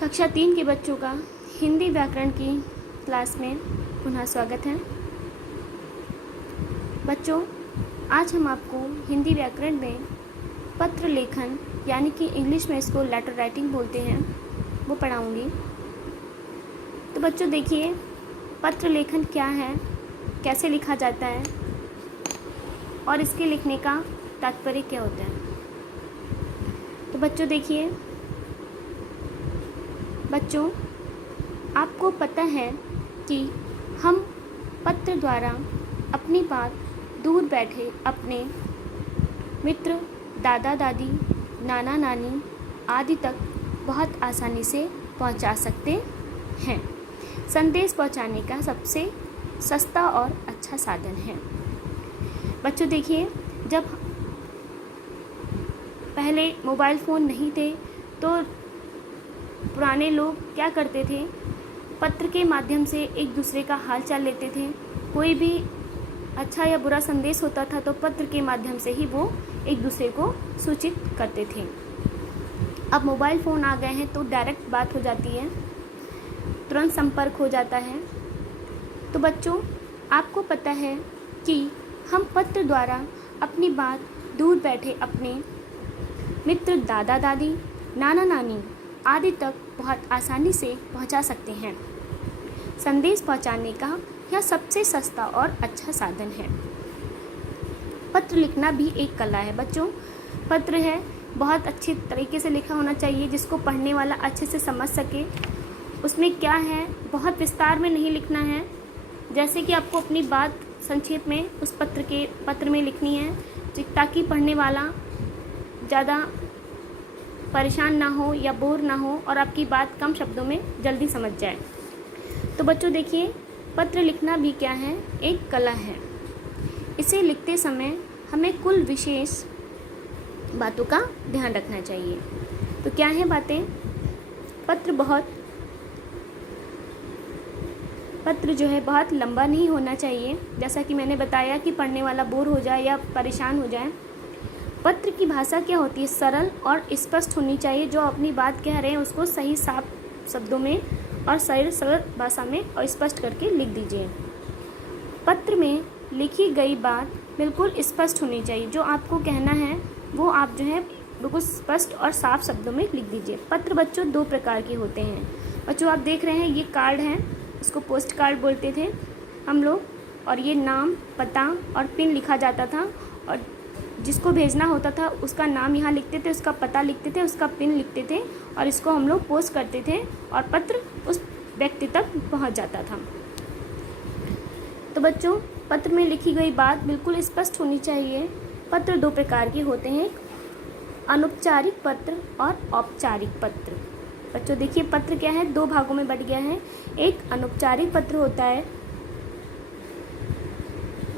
कक्षा 3 के बच्चों का हिंदी व्याकरण की क्लास में पुनः स्वागत है। बच्चों, आज हम आपको हिंदी व्याकरण में पत्र लेखन यानी कि इंग्लिश में इसको लेटर राइटिंग बोलते हैं वो पढ़ाऊंगी। तो बच्चों देखिए, पत्र लेखन क्या है, कैसे लिखा जाता है और इसके लिखने का तात्पर्य क्या होता है। तो बच्चों देखिए, बच्चों आपको पता है कि हम पत्र द्वारा अपनी बात दूर बैठे अपने मित्र, दादा दादी, नाना नानी आदि तक बहुत आसानी से पहुंचा सकते हैं। संदेश पहुंचाने का सबसे सस्ता और अच्छा साधन है। बच्चों देखिए, जब पहले मोबाइल फ़ोन नहीं थे तो पुराने लोग क्या करते थे, पत्र के माध्यम से एक दूसरे का हाल चाल लेते थे। कोई भी अच्छा या बुरा संदेश होता था तो पत्र के माध्यम से ही वो एक दूसरे को सूचित करते थे। अब मोबाइल फ़ोन आ गए हैं तो डायरेक्ट बात हो जाती है, तुरंत संपर्क हो जाता है। तो बच्चों आपको पता है कि हम पत्र द्वारा अपनी बात दूर बैठे अपने मित्र, दादा दादी, नाना नानी आदि तक बहुत आसानी से पहुंचा सकते हैं। संदेश पहुंचाने का यह सबसे सस्ता और अच्छा साधन है। पत्र लिखना भी एक कला है बच्चों। पत्र है बहुत अच्छे तरीके से लिखा होना चाहिए जिसको पढ़ने वाला अच्छे से समझ सके। उसमें क्या है, बहुत विस्तार में नहीं लिखना है, जैसे कि आपको अपनी बात संक्षेप में उस पत्र में लिखनी है ताकि पढ़ने वाला ज़्यादा परेशान ना हो या बोर ना हो और आपकी बात कम शब्दों में जल्दी समझ जाए। तो बच्चों देखिए, पत्र लिखना भी क्या है, एक कला है। इसे लिखते समय हमें कुल विशेष बातों का ध्यान रखना चाहिए। तो क्या है बातें? पत्र जो है बहुत लंबा नहीं होना चाहिए, जैसा कि मैंने बताया कि पढ़ने वाला बोर हो जाए या परेशान हो जाए। पत्र की भाषा क्या होती है, सरल और स्पष्ट होनी चाहिए। जो अपनी बात कह रहे हैं उसको सही साफ शब्दों में और सरल भाषा में और स्पष्ट करके लिख दीजिए। पत्र में लिखी गई बात बिल्कुल स्पष्ट होनी चाहिए। जो आपको कहना है वो आप जो है बिल्कुल स्पष्ट और साफ शब्दों में लिख दीजिए। पत्र बच्चों दो प्रकार के होते हैं। बच्चों आप देख रहे हैं ये कार्ड है, इसको पोस्ट कार्ड बोलते थे हम लोग, और ये नाम, पता और पिन लिखा जाता था और जिसको भेजना होता था उसका नाम यहाँ लिखते थे, उसका पता लिखते थे, उसका पिन लिखते थे और इसको हम लोग पोस्ट करते थे और पत्र उस व्यक्ति तक पहुँच जाता था। तो बच्चों पत्र में लिखी गई बात बिल्कुल स्पष्ट होनी चाहिए। पत्र दो प्रकार के होते हैं, अनौपचारिक पत्र और औपचारिक पत्र। बच्चों देखिए, पत्र क्या है, दो भागों में बट गया है। एक अनौपचारिक पत्र होता है,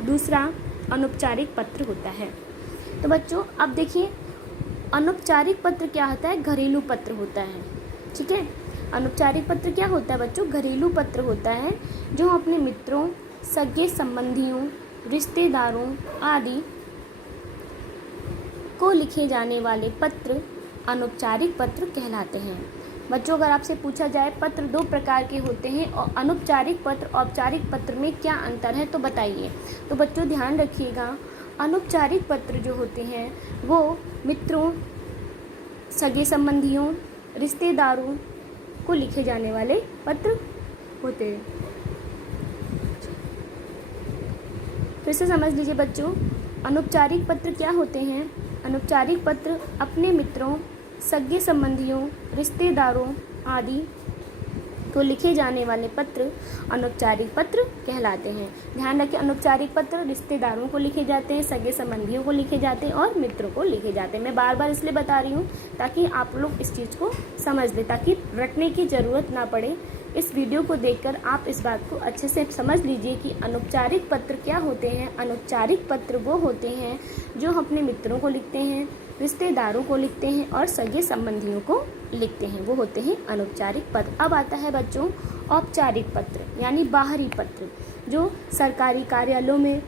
दूसरा अनौपचारिक पत्र होता है। तो बच्चों अब देखिए, अनौपचारिक पत्र क्या होता है, घरेलू पत्र होता है। ठीक है, अनौपचारिक पत्र क्या होता है बच्चों, घरेलू पत्र होता है जो अपने मित्रों, सगे संबंधियों, रिश्तेदारों आदि को लिखे जाने वाले पत्र अनौपचारिक पत्र कहलाते हैं। बच्चों अगर आपसे पूछा जाए पत्र दो प्रकार के होते हैं और अनौपचारिक पत्र औपचारिक पत्र में क्या अंतर है तो बताइए। तो बच्चों ध्यान रखिएगा, अनौपचारिक पत्र जो होते हैं वो मित्रों, सगे संबंधियों, रिश्तेदारों को लिखे जाने वाले पत्र होते हैं। फिर से समझ लीजिए बच्चों, अनौपचारिक पत्र क्या होते हैं। अनौपचारिक पत्र अपने मित्रों, सगे संबंधियों, रिश्तेदारों आदि को लिखे जाने वाले पत्र अनौपचारिक पत्र कहलाते हैं। ध्यान रखें, अनौपचारिक पत्र रिश्तेदारों को लिखे जाते हैं, सगे संबंधियों को लिखे जाते हैं और मित्रों को लिखे जाते हैं। मैं बार बार इसलिए बता रही हूँ ताकि आप लोग इस चीज़ को समझ लें, ताकि रटने की ज़रूरत ना पड़े। इस वीडियो को देखकर आप इस बात को अच्छे से समझ लीजिए कि अनौपचारिक पत्र क्या होते हैं। अनौपचारिक पत्र वो होते हैं जो अपने मित्रों को लिखते हैं, रिश्तेदारों को लिखते हैं और सगे संबंधियों को लिखते हैं, वो होते हैं अनौपचारिक पत्र। अब आता है बच्चों औपचारिक पत्र यानी बाहरी पत्र, जो सरकारी कार्यालयों में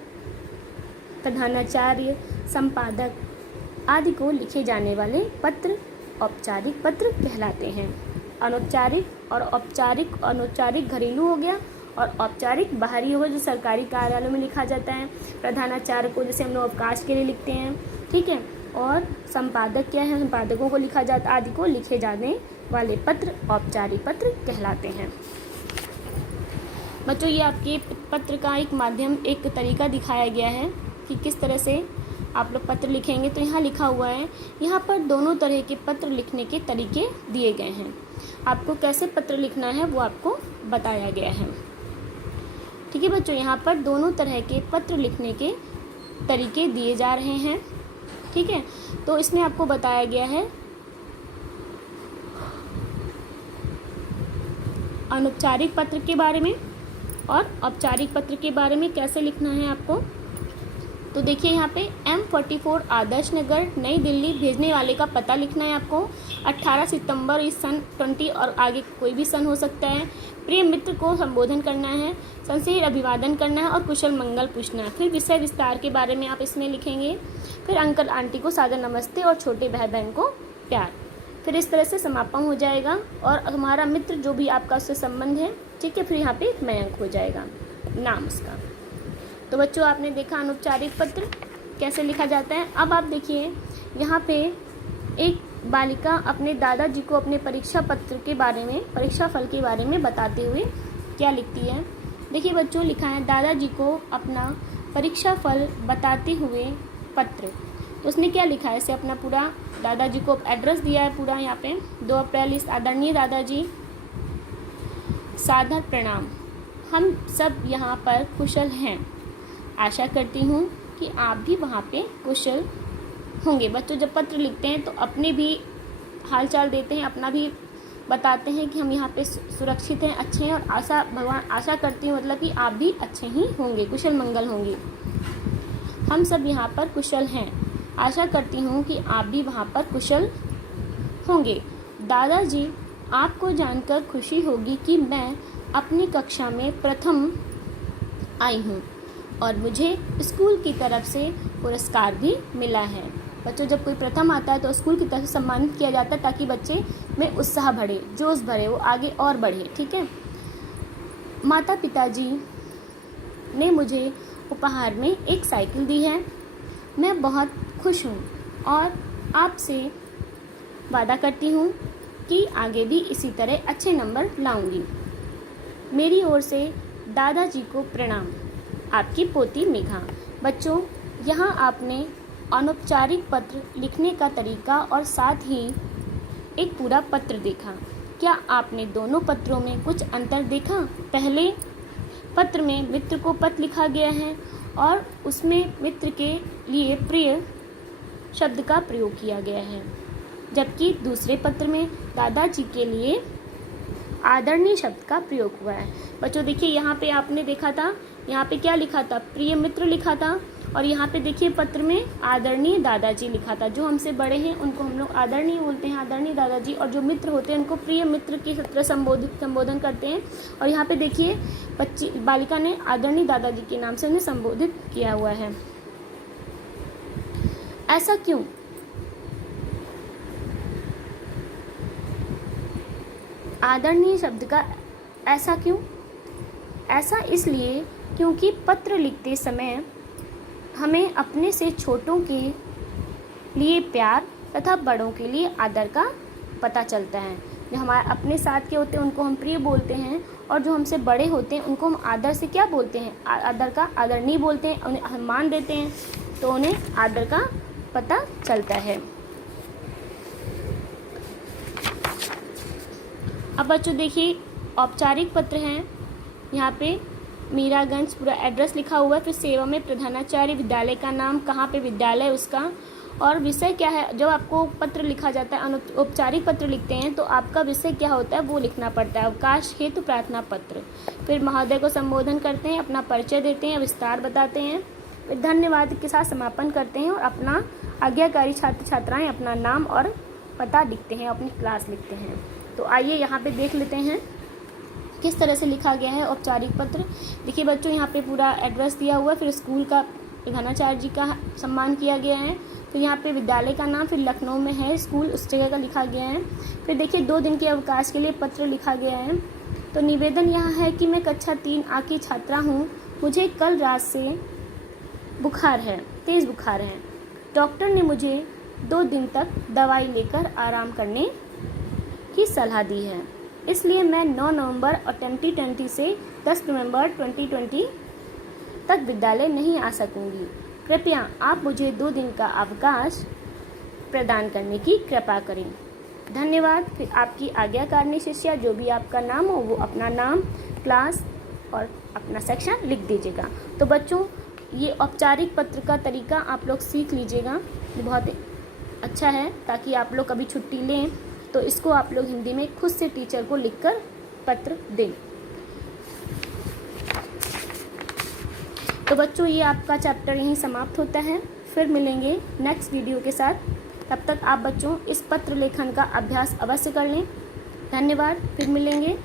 प्रधानाचार्य, संपादक आदि को लिखे जाने वाले पत्र औपचारिक पत्र कहलाते हैं। अनौपचारिक और औपचारिक। अनौपचारिक घरेलू हो गया और औपचारिक बाहरी होगा, जो सरकारी कार्यालयों में लिखा जाता है। प्रधानाचार्य को जैसे हम लोग अवकाश के लिए लिखते हैं, ठीक है। और संपादक क्या है, संपादकों को लिखा जाता आदि को लिखे जाने वाले पत्र औपचारिक पत्र कहलाते हैं। बच्चों, ये आपके पत्र का एक माध्यम, एक तरीका दिखाया गया है कि किस तरह से आप लोग पत्र लिखेंगे। तो यहाँ लिखा हुआ है, यहाँ पर दोनों तरह के पत्र लिखने के तरीके दिए गए हैं। आपको कैसे पत्र लिखना है वो आपको बताया गया है, ठीक है बच्चों। यहाँ पर दोनों तरह के पत्र लिखने के तरीके दिए जा रहे हैं, ठीक है। तो इसमें आपको बताया गया है अनौपचारिक पत्र के बारे में और औपचारिक पत्र के बारे में कैसे लिखना है आपको। तो देखिए यहाँ पे M44 आदर्श नगर नई दिल्ली भेजने वाले का पता लिखना है आपको। 18 सितंबर इस सन 20 और आगे कोई भी सन हो सकता है। प्रिय मित्र को संबोधन करना है, संशय अभिवादन करना है और कुशल मंगल पूछना है। फिर विषय विस्तार के बारे में आप इसमें लिखेंगे। फिर अंकल आंटी को सादर नमस्ते और छोटे भाई बहन को प्यार। फिर इस तरह से समापन हो जाएगा और हमारा मित्र जो भी आपका उससे संबंध है, ठीक है। फिर यहाँ पे एक मयंक हो जाएगा नाम उसका। तो बच्चों, आपने देखा अनौपचारिक पत्र कैसे लिखा जाता है। अब आप देखिए यहाँ पे एक बालिका अपने दादाजी को अपने परीक्षा पत्र के बारे में, परीक्षा फल के बारे में बताते हुए क्या लिखती है। देखिए बच्चों, लिखा है दादाजी को अपना परीक्षा फल बताते हुए पत्र। तो उसने क्या लिखा है, इसे अपना पूरा दादाजी को एड्रेस दिया है पूरा यहाँ पे। 2 अप्रैल इस आदरणीय दादाजी, सादर प्रणाम। हम सब यहाँ पर कुशल हैं। आशा करती हूँ कि आप भी वहाँ पे कुशल होंगे। बच्चों, जब पत्र लिखते हैं तो अपने भी हालचाल देते हैं, अपना भी बताते हैं कि हम यहाँ पे सुरक्षित हैं, अच्छे हैं। और भगवान आशा करती हूँ मतलब कि आप भी अच्छे ही होंगे, कुशल मंगल होंगे। हम सब यहाँ पर कुशल हैं। आशा करती हूँ कि आप भी वहाँ पर कुशल होंगे। दादाजी, आपको जानकर खुशी होगी कि मैं अपनी कक्षा में प्रथम आई हूँ और मुझे स्कूल की तरफ से पुरस्कार भी मिला है। बच्चों, जब कोई प्रथम आता है तो स्कूल की तरफ से सम्मानित किया जाता है ताकि बच्चे में उत्साह बढ़े, जोश बढ़े, वो आगे और बढ़े, ठीक है। माता पिताजी ने मुझे उपहार में एक साइकिल दी है। मैं बहुत खुश हूँ और आपसे वादा करती हूँ कि आगे भी इसी तरह अच्छे नंबर लाऊंगी। मेरी ओर से दादाजी को प्रणाम। आपकी पोती मेघा। बच्चों, यहाँ आपने अनौपचारिक पत्र लिखने का तरीका और साथ ही एक पूरा पत्र देखा। क्या आपने दोनों पत्रों में कुछ अंतर देखा? पहले पत्र में मित्र को पत्र लिखा गया है और उसमें मित्र के लिए प्रिय शब्द का प्रयोग किया गया है, जबकि दूसरे पत्र में दादाजी के लिए आदरणीय शब्द का प्रयोग हुआ है। बच्चों देखिए, यहाँ पे आपने देखा था, यहाँ पे क्या लिखा था, प्रिय मित्र लिखा था। और यहाँ पे देखिए पत्र में आदरणीय दादाजी लिखा था। जो हमसे बड़े हैं उनको हम लोग आदरणीय बोलते हैं, आदरणीय दादाजी। और जो मित्र होते हैं उनको प्रिय मित्र की तरह संबोधन करते हैं। और यहाँ पे देखिए बालिका ने आदरणीय दादाजी के नाम से उन्हें संबोधित किया हुआ है। ऐसा क्यों? आदरणीय शब्द का ऐसा क्यों? ऐसा इसलिए क्योंकि पत्र लिखते समय हमें अपने से छोटों के लिए प्यार तथा बड़ों के लिए आदर का पता चलता है। जो हमारे अपने साथ के होते हैं उनको हम प्रिय बोलते हैं और जो हमसे बड़े होते हैं उनको हम आदर से क्या बोलते हैं, आदर का आदरणीय बोलते हैं, उन्हें सम्मान देते हैं, तो उन्हें आदर का पता चलता है। अब बच्चों देखिए, औपचारिक पत्र हैं। यहाँ पे मीरागंज पूरा एड्रेस लिखा हुआ है। फिर सेवा में प्रधानाचार्य, विद्यालय का नाम, कहाँ पे विद्यालय उसका, और विषय क्या है। जब आपको पत्र लिखा जाता है, औपचारिक पत्र लिखते हैं तो आपका विषय क्या होता है वो लिखना पड़ता है। अवकाश हेतु प्रार्थना पत्र। फिर महोदय को संबोधन करते हैं, अपना परिचय देते हैं, विस्तार बताते हैं, फिर धन्यवाद के साथ समापन करते हैं और अपना आज्ञाकारी छात्र छात्राएँ अपना नाम और पता लिखते हैं, अपनी क्लास लिखते हैं। तो आइए यहाँ पे देख लेते हैं किस तरह से लिखा गया है औपचारिक पत्र। देखिए बच्चों, यहाँ पे पूरा एड्रेस दिया हुआ है। फिर स्कूल का प्रधानाचार्य जी का सम्मान किया गया है। तो यहाँ पे विद्यालय का नाम, फिर लखनऊ में है स्कूल, उस जगह का लिखा गया है। फिर देखिए 2 दिन के अवकाश के लिए पत्र लिखा गया है। तो निवेदन यहाँ है कि मैं कक्षा 3 A की छात्रा हूँ। मुझे कल रात से बुखार है, तेज़ बुखार है। डॉक्टर ने मुझे 2 दिन तक दवाई लेकर आराम करने की सलाह दी है, इसलिए मैं 9 नवंबर और 2020 से 10 नवंबर 2020 तक विद्यालय नहीं आ सकूंगी। कृपया आप मुझे 2 दिन का अवकाश प्रदान करने की कृपा करें। धन्यवाद। फिर आपकी आज्ञाकारिणी शिष्या, जो भी आपका नाम हो वो अपना नाम, क्लास और अपना सेक्शन लिख दीजिएगा। तो बच्चों, ये औपचारिक पत्र का तरीका आप लोग सीख लीजिएगा, ये बहुत अच्छा है, ताकि आप लोग कभी छुट्टी लें तो इसको आप लोग हिंदी में खुद से टीचर को लिखकर पत्र दें। तो बच्चों, ये आपका चैप्टर यहीं समाप्त होता है। फिर मिलेंगे नेक्स्ट वीडियो के साथ। तब तक आप बच्चों इस पत्र लेखन का अभ्यास अवश्य कर लें। धन्यवाद। फिर मिलेंगे।